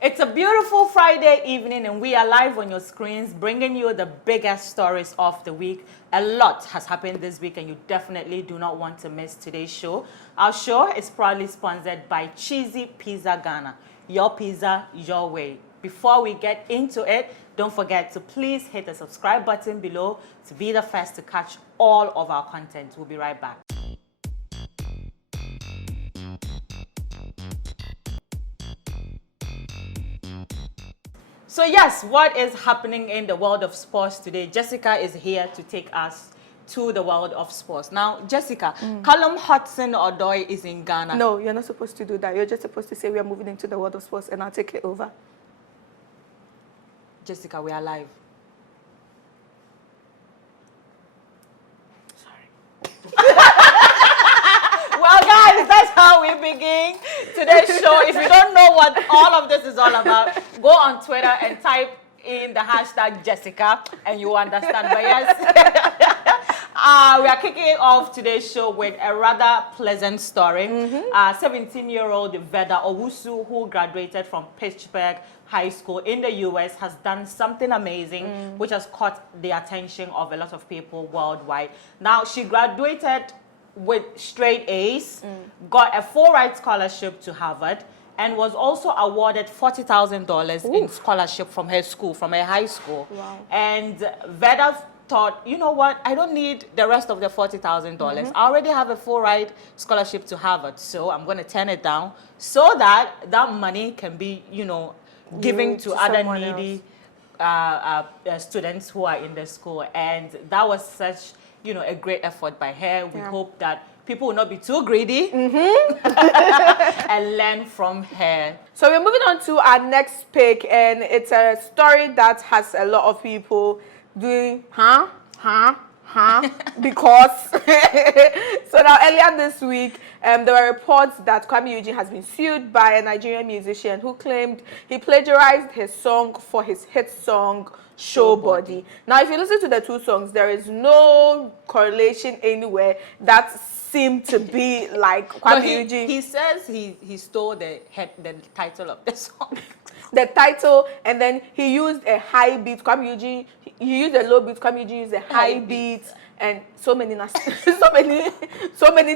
It's a beautiful Friday evening and we are live on your screens bringing you the biggest stories of the week. A lot has happened this week and you definitely do not want to miss today's show. Our show is proudly sponsored by Cheesy Pizza Ghana. Your pizza, your way. Before we get into it, don't forget to please hit the subscribe button below to be the first to catch all of our content. We'll be right back. So yes, what is happening in the world of sports today? Jessica is here to take us to the world of sports. Now, Jessica, Callum Hudson-Odoi is in Ghana. No, you're not supposed to do that. You're just supposed to say we are moving into the world of sports and I'll take it over. Jessica, we are live. Well, guys, that's how we begin today's show. If you don't know what all of this is all about, go on Twitter and type in the hashtag Jessica and you understand. But yes, we are kicking off today's show with a rather pleasant story. 17-year-old Veda Owusu, who graduated from Pittsburgh High School in the US, has done something amazing, which has caught the attention of a lot of people worldwide. Now, she graduated with straight A's, got a full-ride scholarship to Harvard, and was also awarded $40,000 in scholarship from her school, from her high school. Wow. And Veda thought, you know what, I don't need the rest of the $40,000. I already have a full-ride scholarship to Harvard, so I'm going to turn it down so that that money can be, you know, given to other needy students who are in the school. And that was such, you know, a great effort by her. We hope that people will not be too greedy and learn from her. So we're moving on to our next pick, and it's a story that has a lot of people doing, because so now earlier this week there were reports that Kuami Eugene has been sued by a Nigerian musician who claimed he plagiarized his song for his hit song Show Body. Now, if you listen to the two songs, there is no correlation anywhere that seemed to be like Kuami Eugene. He says he stole the title of the song. The title, and then he used a high beat. Kuami Eugene, he used a low beat. Kuami Eugene used a high beat. And so many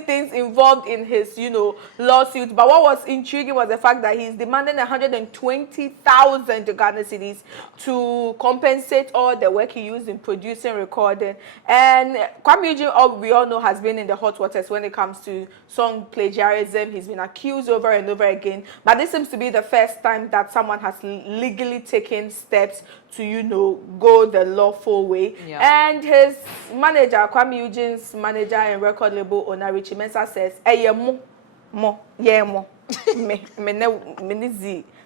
things involved in his, you know, lawsuit. But what was intriguing was the fact that he's demanding 120,000 Ghana cedis to compensate all the work he used in producing, recording. And Kuami Eugene, we all know, has been in the hot waters when it comes to song plagiarism. He's been accused over and over again. But this seems to be the first time that someone has legally taken steps to, you know, go the lawful way. And his manager, Kuami Eugene's manager and record label owner Richie Mensah says, me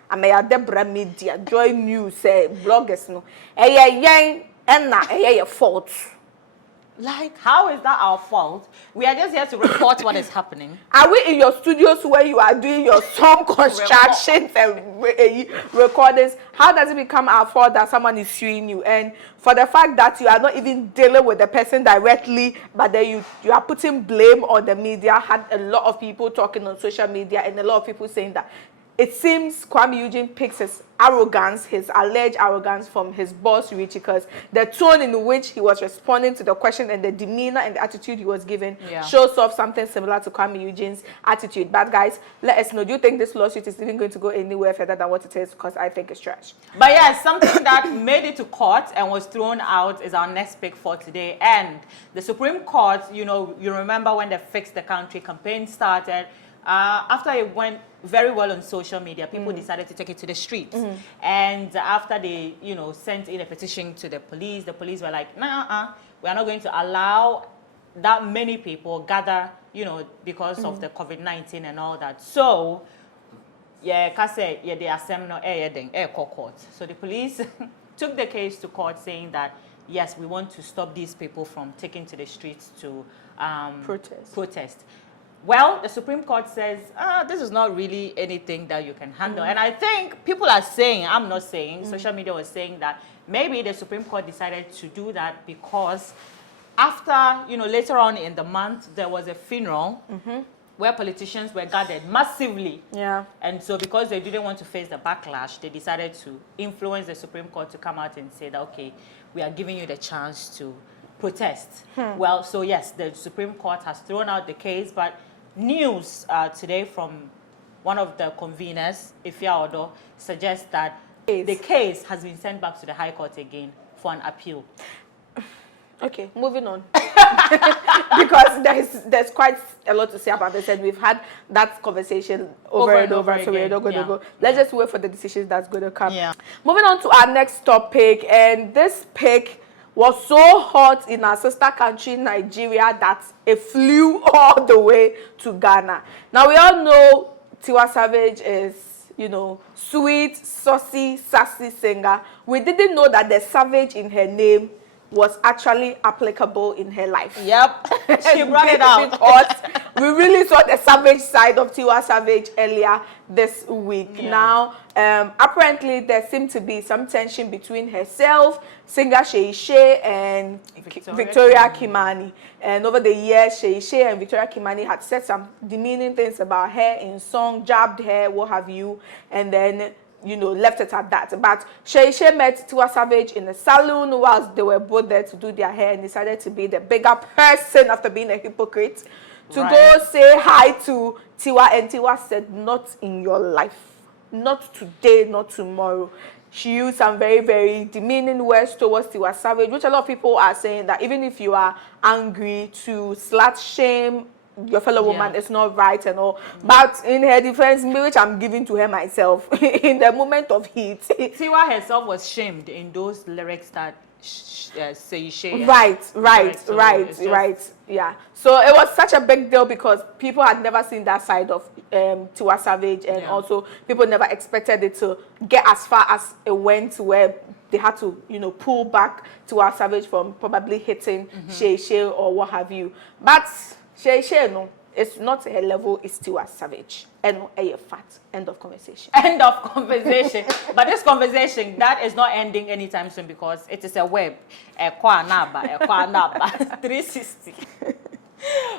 Ameyaw Debra Media, Joy News, bloggers no, your fault. Like, how is that our fault? We are just here to report what is happening. Are we in your studios where you are doing your song constructions and recordings? How does it become our fault that someone is suing you? And for the fact that you are not even dealing with the person directly, but then you are putting blame on the media, had a lot of people talking on social media and a lot of people saying that it seems Kuami Eugene picks his arrogance, his alleged arrogance, from his boss, Richie, because the tone in which he was responding to the question and the demeanor and the attitude he was given shows off something similar to Kuami Eugene's attitude. But guys, let us know, do you think this lawsuit is even going to go anywhere further than what it is? Because I think it's trash. But yeah, something that made it to court and was thrown out is our next pick for today. And the Supreme Court, you know, you remember when the Fix the Country campaign started, after it went very well on social media, people decided to take it to the streets. And after they, you know, sent in a petition to the police were like, nah, we are not going to allow that many people gather, you know, because of the COVID-19 and all that. So, they court. So the police took the case to court saying that, yes, we want to stop these people from taking to the streets to protest. Well, the Supreme Court says, this is not really anything that you can handle. And I think people are saying, I'm not saying, social media was saying that maybe the Supreme Court decided to do that because after, you know, later on in the month, there was a funeral where politicians were gathered massively. Yeah. And so because they didn't want to face the backlash, they decided to influence the Supreme Court to come out and say that, okay, we are giving you the chance to protest. Well, so yes, the Supreme Court has thrown out the case, but news today from one of the conveners, Ameyaw Odo, suggests that the case has been sent back to the High Court again for an appeal. Okay, moving on. Because there's quite a lot to say about this, and we've had that conversation over and over so we're not going to go. Let's just wait for the decisions that's going to come. Yeah. Moving on to our next topic, and this pick was so hot in our sister country, Nigeria, that it flew all the way to Ghana. Now, we all know Tiwa Savage is, you know, sweet, saucy, sassy singer. We didn't know that the Savage in her name was actually applicable in her life. Yep, she brought it out. Because we really saw the Savage side of Tiwa Savage earlier this week. Yeah. Now, apparently there seemed to be some tension between herself, singer Sheishe, and Victoria Kimani. And over the years, Sheishe and Victoria Kimani had said some demeaning things about her in song, jabbed her, what have you, and then, you know, left it at that. But Sheishe met Tiwa Savage in a salon whilst they were both there to do their hair, and decided to be the bigger person after being a hypocrite to go say hi to Tiwa, and Tiwa said, not in your life, not today, not tomorrow. She used some very, very demeaning words towards Tiwa Savage, which a lot of people are saying that even if you are angry, to slut shame your fellow woman is not right and all. But in her defense, which I'm giving to her myself, in the moment of heat, Tiwa herself was shamed in those lyrics that say shame. Right. Yeah. So it was such a big deal because people had never seen that side of Tiwa Savage, and also people never expected it to get as far as it went, where they had to, you know, pull back Tiwa Savage from probably hitting Sheishe or what have you. But Sheishe, no, it's not her level, it's Tiwa Savage. And a fat. End of conversation. End of conversation. But this conversation, that is not ending anytime soon because it is a web. A 360.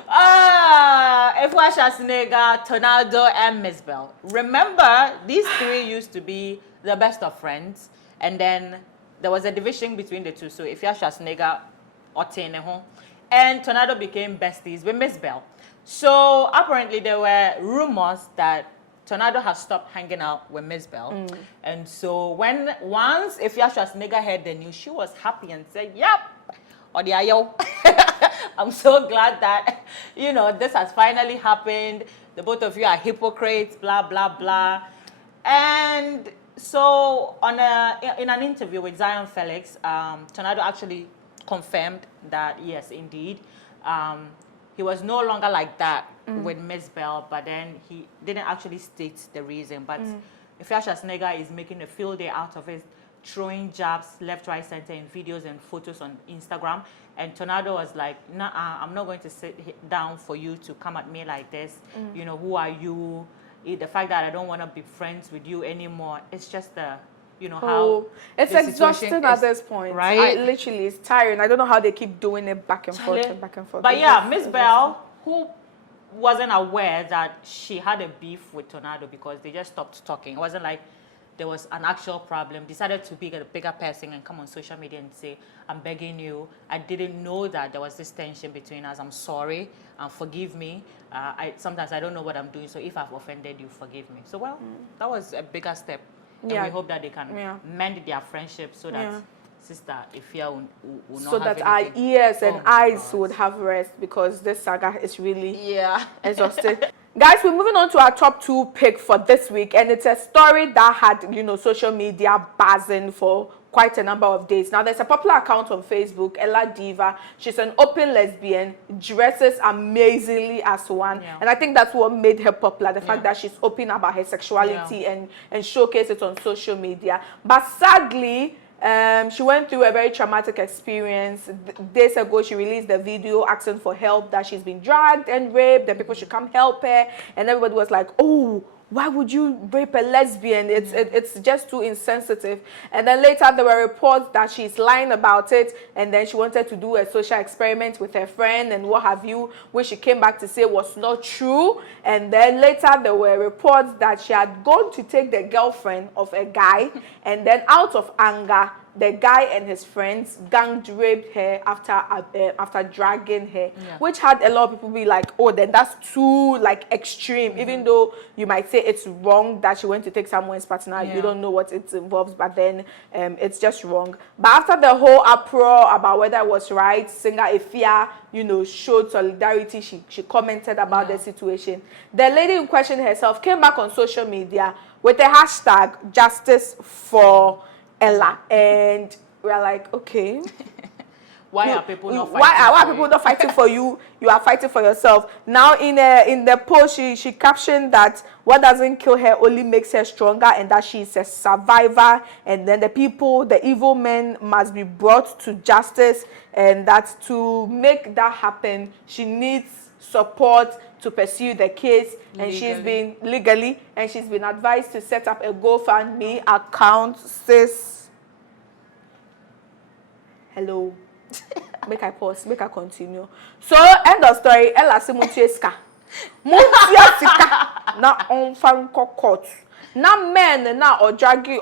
Efwa Shasnega, Tonaldo, and Miss Bell. Remember, these three used to be the best of friends. And then there was a division between the two. So Efwa Shasnega, Oteneho, and Tonaldo became besties with Miss Bell. So apparently there were rumors that Tonaldo has stopped hanging out with Miss Bell. And so once Efwa Shasnega heard the news, she was happy and said, yep, Odiayo. I'm so glad that, you know, this has finally happened. The both of you are hypocrites, blah, blah, blah. And so in an interview with Zion Felix, Tonaldo actually confirmed that, yes, indeed, he was no longer like that with Miss Bell, but then he didn't actually state the reason. But Efwa Shasnega is making a field day out of it, throwing jabs left, right, center in videos and photos on Instagram. And Tonaldo was like, nah, I'm not going to sit down for you to come at me like this. You know, who are you? The fact that I don't want to be friends with you anymore, it's just the, you know, how it's exhausting at this point, right? Literally, it's tiring. I don't know how they keep doing it back and forth and back and forth. But yeah, Miss Bell, who wasn't aware that she had a beef with Tonaldo because they just stopped talking. It wasn't like there was an actual problem, decided to be a bigger person and come on social media and say, I'm begging you, I didn't know that there was this tension between us. I'm sorry, forgive me. Sometimes I don't know what I'm doing, so if I've offended you, forgive me. So, well, that was a bigger step. And we hope that they can mend their friendship so that Sister Efia will not so have that our anything. ears and eyes would have rest, because this saga is really exhausting. Guys, we're moving on to our top 2 pick for this week, and it's a story that had, you know, social media buzzing for quite a number of days. Now, there's a popular account on Facebook, Diva. She's an open lesbian, dresses amazingly as one, and I think that's what made her popular, the fact that she's open about her sexuality and showcase it on social media. But sadly, she went through a very traumatic experience. Days ago, she released the video asking for help, that she's been dragged and raped, and people should come help her. And everybody was like, oh, why would you rape a lesbian? It's just too insensitive. And then later there were reports that she's lying about it, and then she wanted to do a social experiment with her friend and what have you, which she came back to say was not true. And then later there were reports that she had gone to take the girlfriend of a guy, and then out of anger, the guy and his friends gang raped her after dragging her, which had a lot of people be like, oh, then that's too like extreme. Even though you might say it's wrong that she went to take someone's partner, you don't know what it involves, but then it's just wrong. But after the whole uproar about whether it was right, singer Efia, you know, showed solidarity. She commented about the situation. The lady in question herself came back on social media with the hashtag Justice for Ella, and we're like, okay, why are people not fighting? Why are people not fighting for you? You are fighting for yourself. Now, in the post, she captioned that what doesn't kill her only makes her stronger, and that she's a survivor. And then the evil men must be brought to justice, and that to make that happen, she needs support to pursue the case, and she's been advised to set up a GoFundMe account. Sis, hello. Make I pause, make I continue. So end of story. Ella Simuncheska Muntiasika na on fan court. Na men na or draggy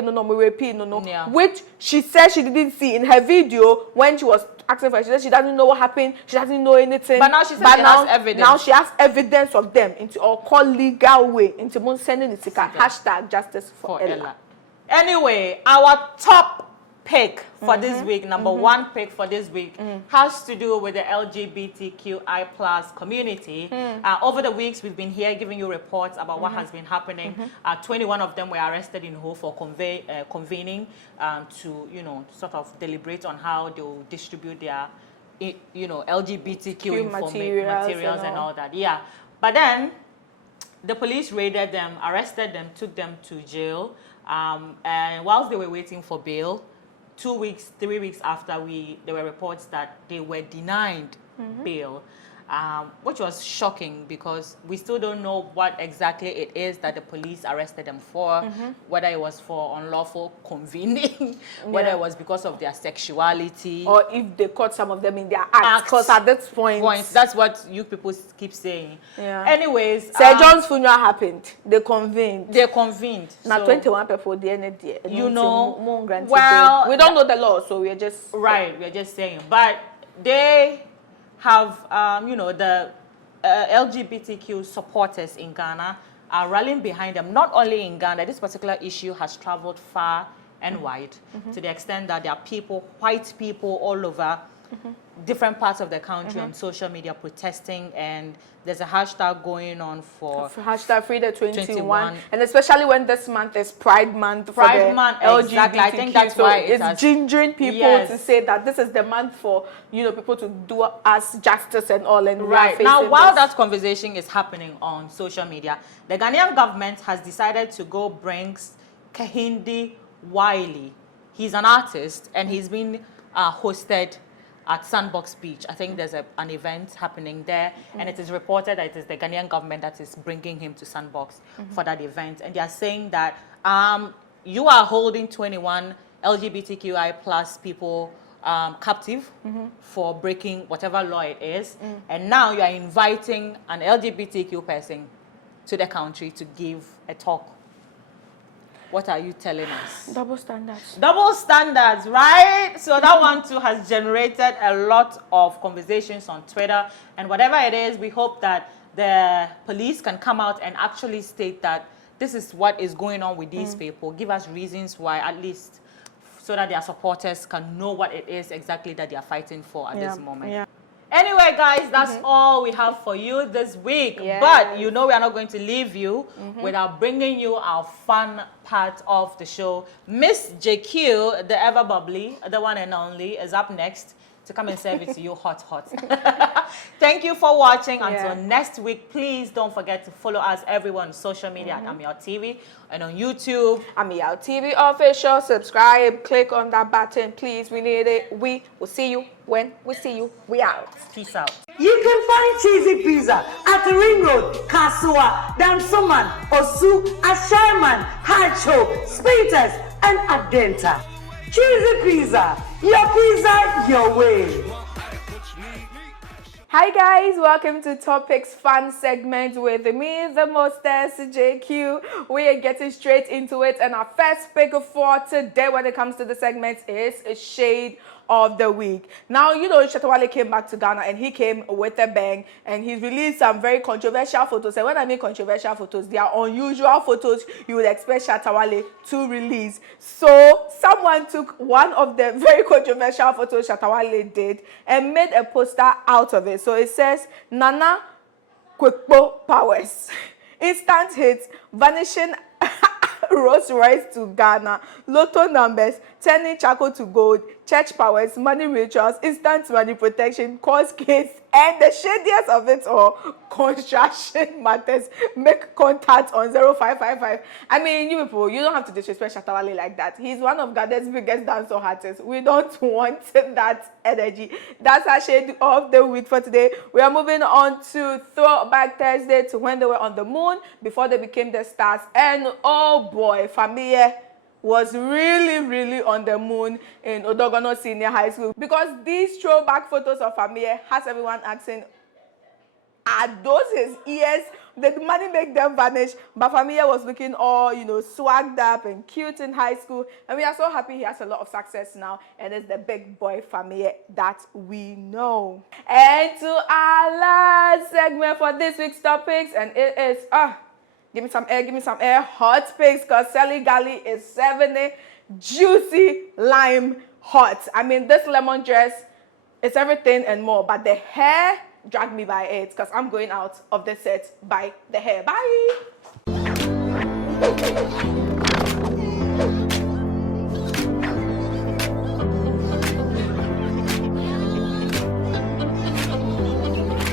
no repeat no. Which she said she didn't see in her video when she was asking for it. She said she doesn't know what happened, she doesn't know anything. But now she said she has evidence. Now she has evidence of them into or call legal way into Mun sending the hashtag Justice for Ella. Anyway, our top pick for this week, number one pick for this week, has to do with the LGBTQI plus community. Over the weeks, we've been here giving you reports about what has been happening. 21 of them were arrested in Ho for convening to, you know, sort of deliberate on how they will distribute their, you know, LGBTQ materials and all that. Yeah, but then the police raided them, arrested them, took them to jail, and whilst they were waiting for bail, 2 weeks, 3 weeks after there were reports that they were denied bail, which was shocking because we still don't know what exactly it is that the police arrested them for, whether it was for unlawful convening, whether it was because of their sexuality, or if they caught some of them in their acts. Because at this point, that's what you people keep saying. Anyways, Sir John's funeral happened. They convened. Now so, 21 people, you know, well, we don't know the law, so we're just we're just saying. But they have, you know, the LGBTQ supporters in Ghana are rallying behind them. Not only in Ghana, this particular issue has traveled far and wide to the extent that there are people, white people all over different parts of the country on social media protesting, and there's a hashtag going on for hashtag Free the 21, and especially when this month is Pride Month for the LGBTQ. Exactly. I think that's why it's gingering people to say that this is the month for, you know, people to do us justice and all. And now, while that conversation is happening on social media, the Ghanaian government has decided to go bring Kehinde Wiley. He's an artist, and he's been hosted at Sandbox Beach. I think there's an event happening there, and it is reported that it is the Ghanaian government that is bringing him to Sandbox for that event. And they are saying that you are holding 21 LGBTQI plus people captive for breaking whatever law it is, and now you are inviting an LGBTQ person to the country to give a talk. What are you telling us? Double standards. Double standards, right? So that one too has generated a lot of conversations on Twitter. And whatever it is, we hope that the police can come out and actually state that this is what is going on with these people. Give us reasons why, at least, so that their supporters can know what it is exactly that they are fighting for at this moment. Anyway, guys, that's all we have for you this week. But you know we are not going to leave you without bringing you our fun part of the show. Miss JQ, the ever bubbly, the one and only, is up next to come and serve it to you hot. Thank you for watching. Yeah. Until next week, please don't forget to follow us everyone on social media at Ameyaw TV and on YouTube. Ameyaw TV official. Subscribe. Click on that button, please. We need it. We will see you when we see you. We out. Peace out. You can find Cheesy Pizza at the Ring Road, Kasua, Dansoman, Osu, Asherman, Hacho, Spiters, and Adenta. Cheesy Pizza, your way. Hi guys, welcome to Topics Fun segment with me, the mostest JQ. We are getting straight into it, and our first pick for today when it comes to the segment is a shade of the week. Now, you know, Shatawale came back to Ghana and he came with a bang, and he released some very controversial photos. And when I mean controversial photos, they are unusual photos you would expect Shatawale to release. So someone took one of the very controversial photos Shatawale did and made a poster out of it. So it says, Nana Kwekpo Powers. Instant hits, vanishing Rolls Royce to Ghana, lotto numbers, turning charcoal to gold, church powers, money rituals, instant money protection, court case, and the shadiest of it all, construction matters. Make contact on 0555. I mean, you people, you don't have to disrespect Shatawale like that. He's one of Ghana's biggest dancehall artists. We don't want that energy. That's our shade of the week for today. We are moving on to Throwback Thursday, to when they were on the moon before they became the stars. And oh boy, Familia was really on the moon in Odogono Senior High School, because these throwback photos of Familia has everyone asking, are those his ears? Did money make them vanish? But Familia was looking all, you know, swagged up and cute in high school, and we are so happy he has a lot of success now, and it's the big boy Familia that we know. And to our last segment for this week's topics, and it is give me some air, hot picks, because Sally Gali is serving it juicy lime hot. I mean, this lemon dress, it's everything and more, but the hair dragged me by it, because I'm going out of the set by the hair. Bye!